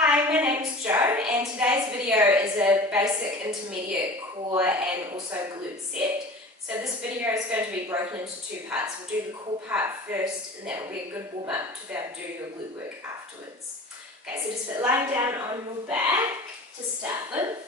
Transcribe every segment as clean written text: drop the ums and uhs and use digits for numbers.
Hi, my name's Jo and today's video is a basic intermediate core and also glute set. So this video is going to be broken into two parts. We'll do the core part first and that will be a good warm up to be able to do your glute work afterwards. Okay, so just lying down on your back to start with.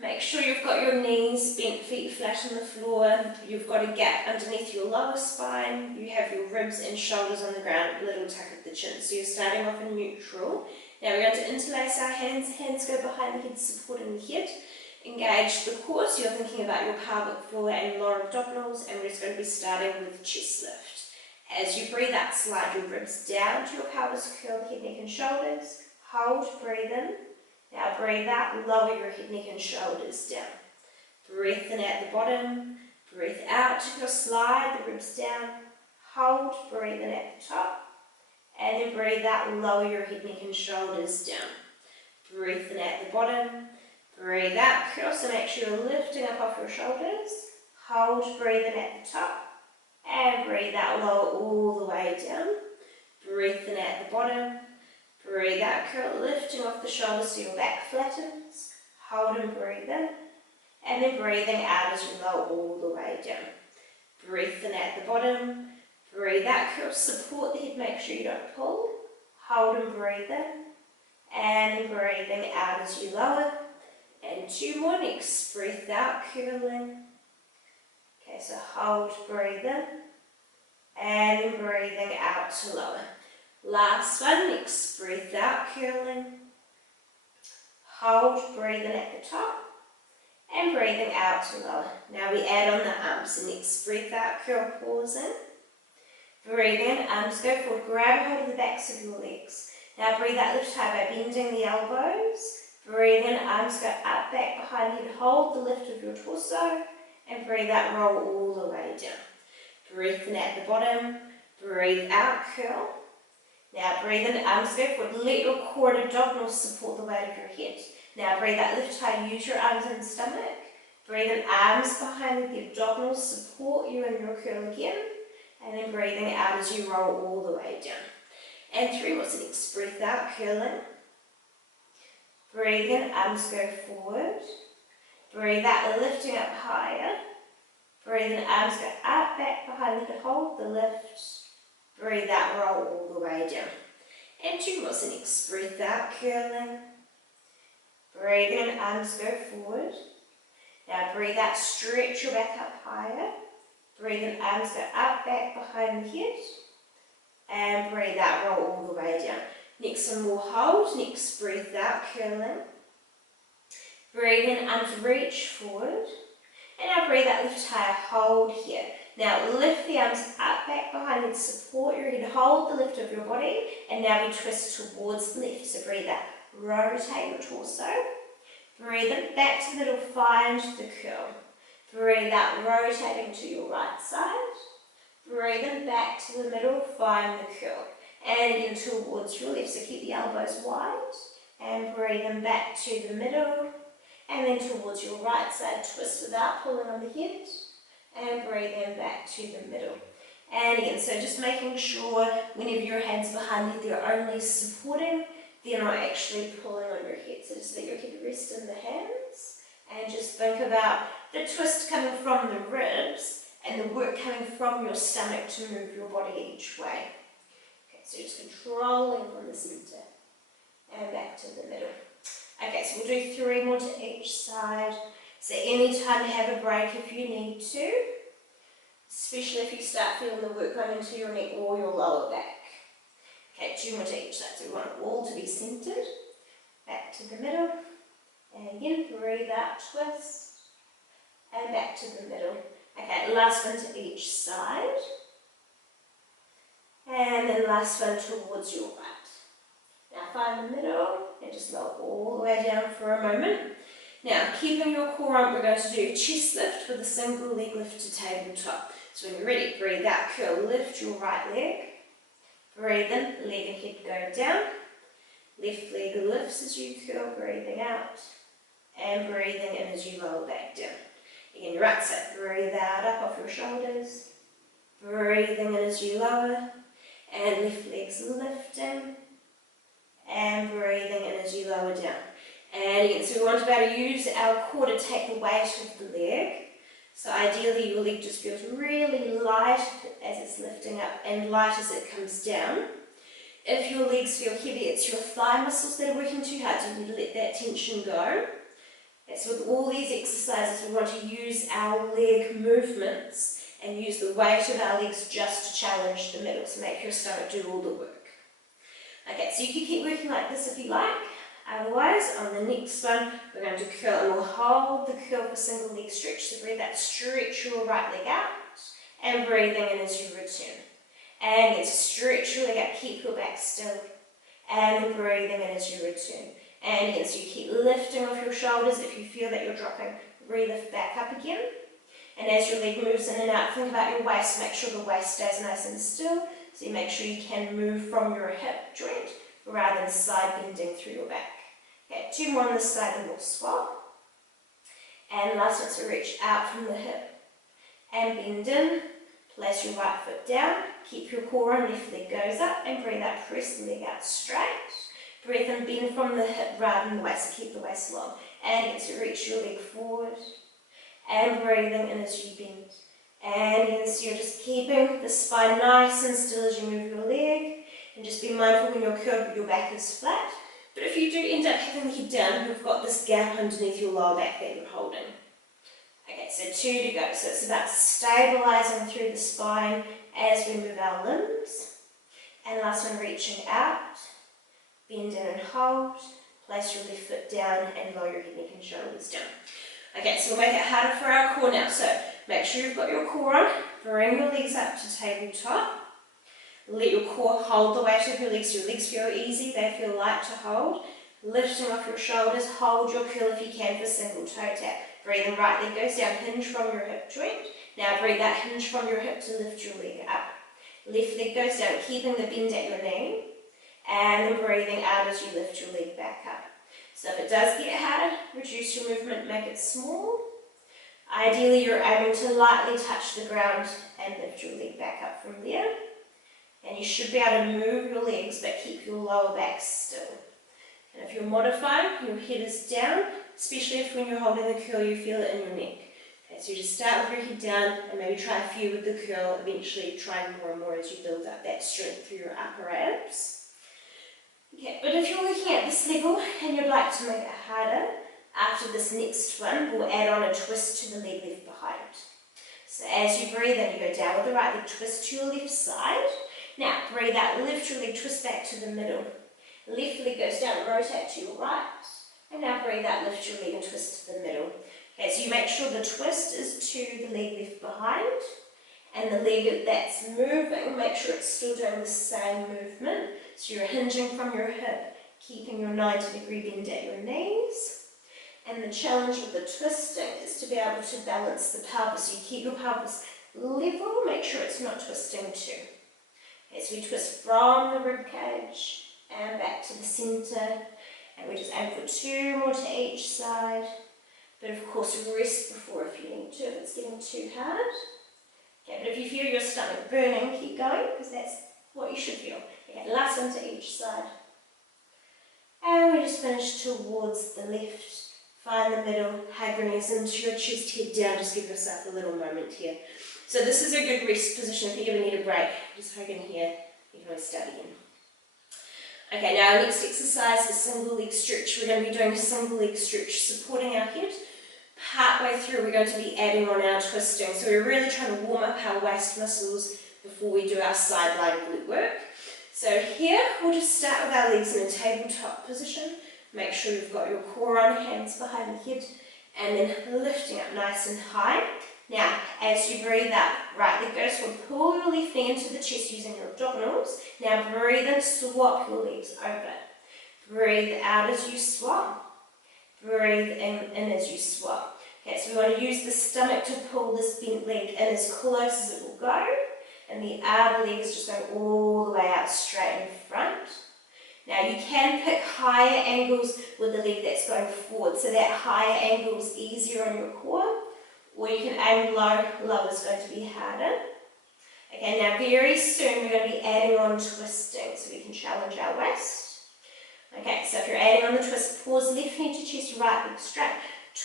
Make sure you've got your knees bent, feet flat on the floor. You've got a gap underneath your lower spine. You have your ribs and shoulders on the ground, a little tuck of the chin. So you're starting off in neutral. Now we're going to interlace our hands. Hands go behind the head, supporting the head. Engage the core, so you're thinking about your pelvic floor and lower abdominals, and we're just going to be starting with chest lift. As you breathe out, slide your ribs down to your pelvis, curl the head, neck and shoulders. Hold, breathe in. Now breathe out, lower your head, neck and shoulders down. Breath in at the bottom, breathe out, you'll slide the ribs down. Hold, breathe in at the top. And then breathe out, lower your head, neck and shoulders down. Breathe in at the bottom, breathe out, curl, so make sure you're lifting up off your shoulders. Hold, breathe in at the top. And breathe out, lower all the way down. Breathe in at the bottom. Breathe out, curl, lifting off the shoulders so your back flattens. Hold and breathe in. And then breathing out as you lower all the way down. Breathe in at the bottom. Breathe out, curl, support the head, make sure you don't pull. Hold and breathe in. And then breathing out as you lower. And two more, next breath out, curling. Okay, so hold, breathe in. And then breathing out to lower. Last one, next breath out, curling. Hold, breathe in at the top. And breathing out to lower. Now we add on the arms, so next breath out, curl, pause in. Breathe in, arms go forward, grab a hold of the backs of your legs. Now breathe out, lift high by bending the elbows. Breathe in, arms go up, back, behind head, hold the lift of your torso. And breathe out, roll all the way down. Breathe in at the bottom, breathe out, curl. Now breathe in, arms go forward, let your core and abdominals support the weight of your head. Now breathe out, lift high, use your arms and stomach. Breathe in, arms behind the abdominals support you in your curl again. And then breathing out as you roll all the way down. And three more, so next breath out, curling. Breathe in, arms go forward. Breathe out, lifting up higher. Breathe in, arms go up, back, behind the head, hold the lift. Breathe out, roll all the way down. And two more, so next breath out, curling. Breathe in, arms go forward. Now breathe out, stretch your back up higher. Breathe in, arms go up, back, behind the head. And breathe out, roll all the way down. Next one will hold. Next breath out, curling. Breathe in, arms reach forward. And now breathe out, lift higher, hold here. Now lift the arms up, back, behind and support your head. Hold the lift of your body. And now we twist towards the left. So breathe out, rotate your torso. Breathe in, back to the middle, find the curl. Breathe out, rotating to your right side. Breathe in, back to the middle, find the curl. And again towards your left, so keep the elbows wide. And breathe in, back to the middle. And then towards your right side, twist without pulling on the head. And breathe in, back to the middle. And again, so just making sure whenever your hands behind you, they're only supporting, they're not actually pulling on your head. So just let your head rest in the hands. And just think about the twist coming from the ribs and the work coming from your stomach to move your body each way. Okay, so just controlling from the center and back to the middle. Okay, so we'll do three more to each side. So anytime to have a break if you need to, especially if you start feeling the work going into your neck or your lower back. Okay, two more to each side. So we want it all to be centered. Back to the middle. And again, breathe out, twist, and back to the middle. Okay, last one to each side. And then last one towards your right. Now find the middle, and just lower all the way down for a moment. Now, keeping your core on, we're going to do a chest lift with a single leg lift to tabletop. So when you're ready, breathe out, curl, lift your right leg. Breathe in, leg and head go down. Left leg lifts as you curl, breathing out. And breathing in as you lower back down. Again, your right side, breathe out, up off your shoulders. Breathing in as you lower. And left leg's lifting. and breathing in as you lower down. And again, so we want to be able to use our core to take the weight of the leg. So ideally your leg just feels really light as it's lifting up and light as it comes down. If your legs feel heavy, it's your thigh muscles that are working too hard, so you need to let that tension go. Okay, so with all these exercises, we want to use our leg movements and use the weight of our legs just to challenge the middle, so make your stomach do all the work. Okay, so you can keep working like this if you like. Otherwise, on the next one, we're going to curl, and we'll hold the curl for single leg stretch. So breathe out, stretch your right leg out, and breathing in as you return. And then stretch your leg out, keep your back still, and breathing in as you return. And again, so you keep lifting off your shoulders. If you feel that you're dropping, re-lift back up again. And as your leg moves in and out, think about your waist. Make sure the waist stays nice and still. So you make sure you can move from your hip joint rather than side bending through your back. Okay, 2 more on this side and we'll swap. And last one, so reach out from the hip and bend in. Place your right foot down. Keep your core on, left leg goes up, and breathe out, press the leg out straight. Breathe and bend from the hip rather than the waist, keep the waist long. And again, so reach your leg forward. And breathing in as you bend. And again, so you're just keeping the spine nice and still as you move your leg. And just be mindful when you're curled, your back is flat. But if you do end up having the head down, you've got this gap underneath your lower back that you're holding. Okay, so 2 to go. So it's about stabilising through the spine as we move our limbs. And last one, reaching out. Bend in and hold. Place your left foot down and lower your head, neck and shoulders down. Okay, so we'll make it harder for our core now. So make sure you've got your core on. Bring your legs up to tabletop. Let your core hold the weight of your legs. Your legs feel easy, they feel light to hold. Lifting off your shoulders, hold your curl if you can for single toe tap. Breathe in, right leg goes down, hinge from your hip joint. Now breathe out, hinge from your hip to lift your leg up. Left leg goes down, keeping the bend at your knee. And then breathing out as you lift your leg back up. So if it does get hard, reduce your movement, make it small. Ideally you're aiming to lightly touch the ground and lift your leg back up from there. And you should be able to move your legs but keep your lower back still. And if you're modifying, your head is down, especially if when you're holding the curl you feel it in your neck. Okay, so you just start with your head down and maybe try a few with the curl, eventually try more and more as you build up that strength through your upper abs. Okay, but if you're looking at this level and you'd like to make it harder, after this next one, we'll add on a twist to the leg left behind. So as you breathe in, you go down with the right leg, twist to your left side. Now, breathe out, lift your leg, twist back to the middle. Left leg goes down, rotate to your right. And now breathe out, lift your leg and twist to the middle. Okay, so you make sure the twist is to the leg left behind. And the leg that's moving, make sure it's still doing the same movement. So you're hinging from your hip, keeping your 90-degree bend at your knees. And the challenge with the twisting is to be able to balance the pelvis. So you keep your pelvis level, make sure it's not twisting too. Okay, so we twist from the rib cage and back to the centre. And we just aim for 2 more to each side. But of course rest before if you need to, if it's getting too hard. Okay, but if you feel your stomach burning, keep going, because that's what you should feel. Okay, last one to each side. And we just finish towards the left. Find the middle, hug your knees into your chest, head down, just give yourself a little moment here. So this is a good rest position. If you ever need a break, just hug in here, you can always start again. Okay, now our next exercise is single leg stretch. We're going to be doing a single leg stretch, supporting our head. Partway through, we're going to be adding on our twisting. So we're really trying to warm up our waist muscles before we do our sideline glute work. So here, we'll just start with our legs in a tabletop position. Make sure you've got your core on, hands behind the head, and then lifting up nice and high. Now, as you breathe out, right leg goes forward, pull your left knee into the chest using your abdominals. Now breathe in, swap your legs over. Breathe out as you swap. Breathe in as you swap. Okay, so we want to use the stomach to pull this bent leg in as close as it will go. And the other leg is just going all the way out straight in front. Now you can pick higher angles with the leg that's going forward, so that higher angle is easier on your core. Or you can aim low, low is going to be harder. Okay, now very soon we're going to be adding on twisting, so we can challenge our waist. Okay, so if you're adding on the twist, pause left knee to chest, right leg straight.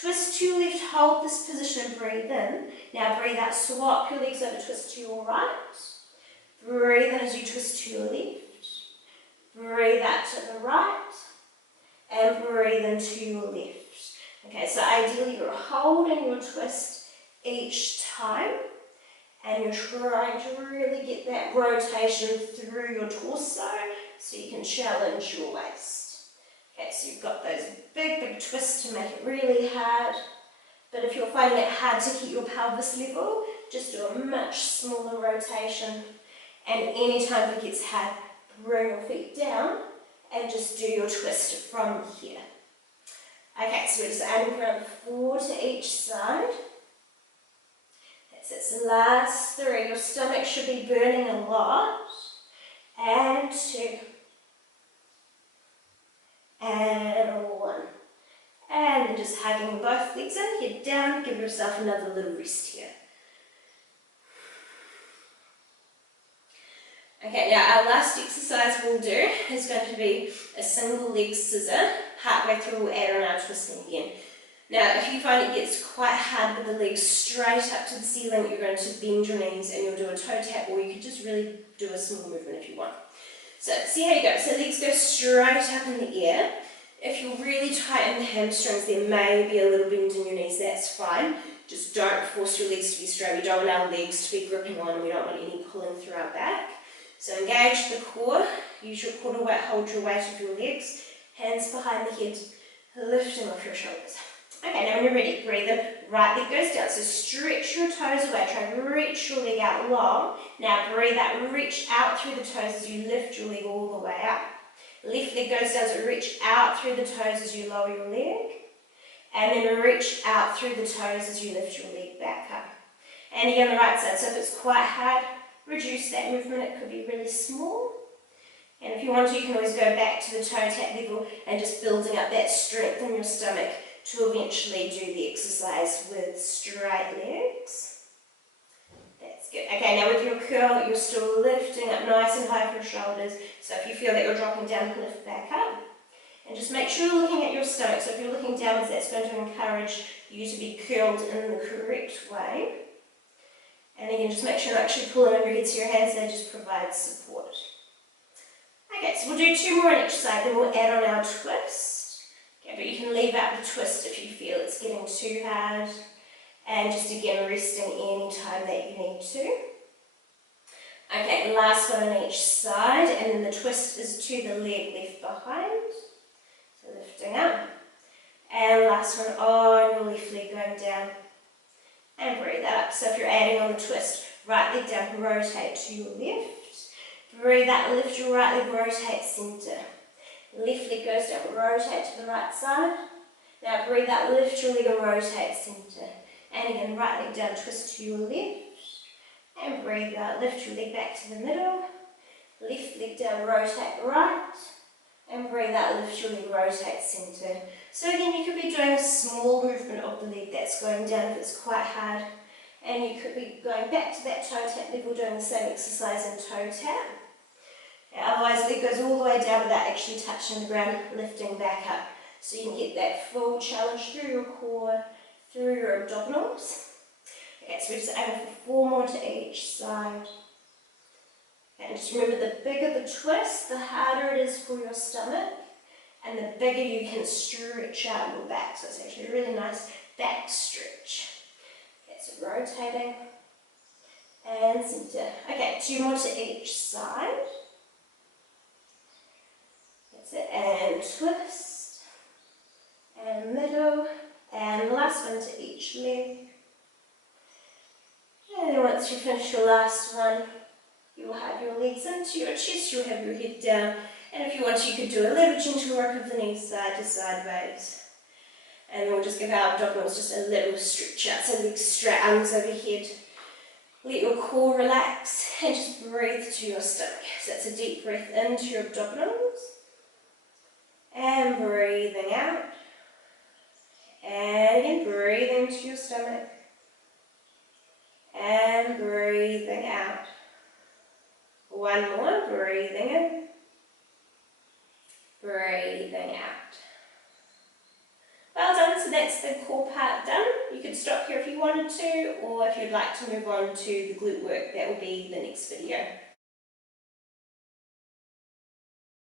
Twist to your left, hold this position and breathe in. Now breathe out, swap your legs over, twist to your right. Breathe in as you twist to your left. Breathe out to the right. And breathe into your left. Okay, so ideally you're holding your twist each time. And you're trying to really get that rotation through your torso so you can challenge your waist. Okay, so you've got those big twists to make it really hard. But if you're finding it hard to keep your pelvis level, just do a much smaller rotation. And anytime it gets hard, bring your feet down and just do your twist from here. Okay, so we're just adding around 4 to each side. That's the last 3. Your stomach should be burning a lot. And 2. And 1. And then just hugging both legs in, head down, give yourself another little rest here. Okay, now our last exercise we'll do is going to be a single leg scissor. Partway through we'll add on our twisting again. Now if you find it gets quite hard with the legs straight up to the ceiling, you're going to bend your knees and you'll do a toe tap, or you could just really do a small movement if you want. So see how you go. So legs go straight up in the air. If you're really tight in the hamstrings, there may be a little bend in your knees, that's fine. Just don't force your legs to be straight. We don't want our legs to be gripping on, and we don't want any pulling through our back. So engage the core, use your core to hold your weight of your legs, hands behind the head, lifting off your shoulders. Okay, now when you're ready, breathe in, right leg goes down, so stretch your toes away, try and reach your leg out long. Now breathe out, reach out through the toes as you lift your leg all the way up. Left leg goes down, so reach out through the toes as you lower your leg. And then reach out through the toes as you lift your leg back up. And again, the right side, so if it's quite hard, reduce that movement, it could be really small. And if you want to, you can always go back to the toe tap level and just building up that strength in your stomach to eventually do the exercise with straight legs. That's good. Okay, now with your curl, you're still lifting up nice and high for your shoulders. So if you feel that you're dropping down, lift back up. And just make sure you're looking at your stomach. So if you're looking downwards, that's going to encourage you to be curled in the correct way. And again, just make sure you're actually pulling over your head so your hands there just provide support. Okay, so we'll do 2 more on each side, then we'll add on our twist. Okay, but you can leave out the twist if you feel it's getting too hard. And just again, resting any time that you need to. Okay, last one on each side, and then the twist is to the leg left behind. So lifting up. And last one on your left leg going down. And breathe up. So if you're adding on the twist, right leg down, rotate to your left. Breathe out, lift your right leg, rotate centre. Left leg goes down, rotate to the right side. Now breathe out, lift your leg and rotate centre. And again, right leg down, twist to your left. And breathe out, lift your leg back to the middle. Left leg down, rotate right. And breathe out, lift your leg, rotate centre. So again, you could be doing a small movement of the leg that's going down if it's quite hard. And you could be going back to that toe tap level, doing the same exercise in toe tap. Otherwise, leg goes all the way down without actually touching the ground, lifting back up. So you can get that full challenge through your core, through your abdominals. Okay, so we're just aiming for 4 more to each side. And just remember, the bigger the twist, the harder it is for your stomach, and the bigger you can stretch out your back. So it's actually a really nice back stretch. Okay, so rotating and centre. Okay, 2 more to each side. That's it, and twist, and middle, and last one to each leg. And then once you finish your last one, you will have your legs into your chest, you'll have your head down, and if you want you could do a little gentle work of the knees side to sideways. And then we'll just give our abdominals just a little stretch out, so legs straight, arms overhead. Let your core relax, and just breathe to your stomach. So that's a deep breath into your abdominals, and breathing out, and again breathing to your stomach, and breathing out. One more, breathing in, breathing that's the core part done. You could stop here if you wanted to, or if you'd like to move on to the glute work, that will be the next video.